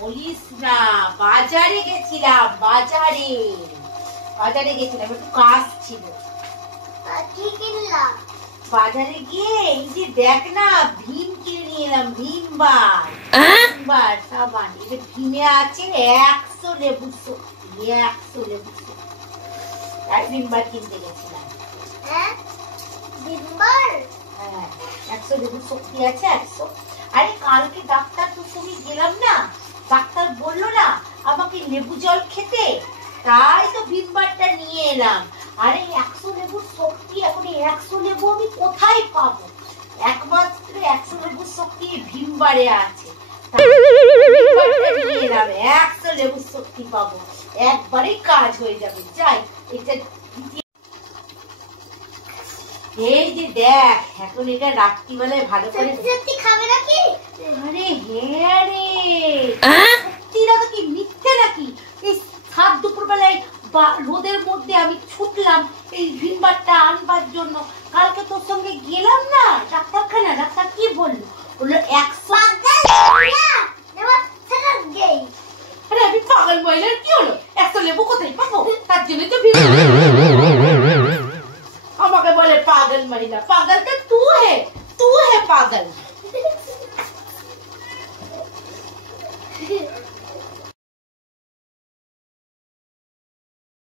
বলিস না, বাজারে গেছিলাম। বাজারে গেছিলাম, একটু কাজ ছিল। কি কিনলাম? বাজারে গিয়ে এই যে দেখ না, ভীম কিনে নিয়ে এলাম। ভীম বার সাবান। এই যে ভীমে আছে 100 লেবুর শক্তি। 100 লেবুর শক্তি। তাই ভীম বার কিনতে গেছিলাম। হ্যাঁ, ভীম বার? হ্যাঁ, 100 লেবুর শক্তি আছে। 100। আরে কালকে ডাক্তার তো সঙ্গে গেলাম না, ডাক্তার বললো না আমাকে লেবু জল খেতে, তাই তো ভীম বারটা নিয়ে এলাম। আরে 100 লেবুর শক্তি, এখন 100 লেবু আমি কোথায় পাবো? একমাত্র 100 লেবুর শক্তি ভীম বারে আছে। 100 লেবুর শক্তি পাবো, একবারেই কাজ হয়ে যাবে। যাই, এটা এই যে দেখ, এখন এটা রাত্রিবেলায় ভালো করে খাবে নাকি? আরে হ্যাঁ রে, সত্যি না কি মিথ্যে নাকি? এই সাত দুপুর বেলায় রোদের মধ্যে আমি ছুটলাম এই ভীম বারটা আনবার জন্য। কালকে তোর সঙ্গে গেলাম না ডাক্তারখানা, ডাক্তার কি বললো? বললো 100। আরে আমি পাগল মহিলার কি হলো? 100 লেবু কোথায় পাবো? তার জন্য তো আমাকে বলে পাগল মহিলা। পাগল তো তু হে পাগল।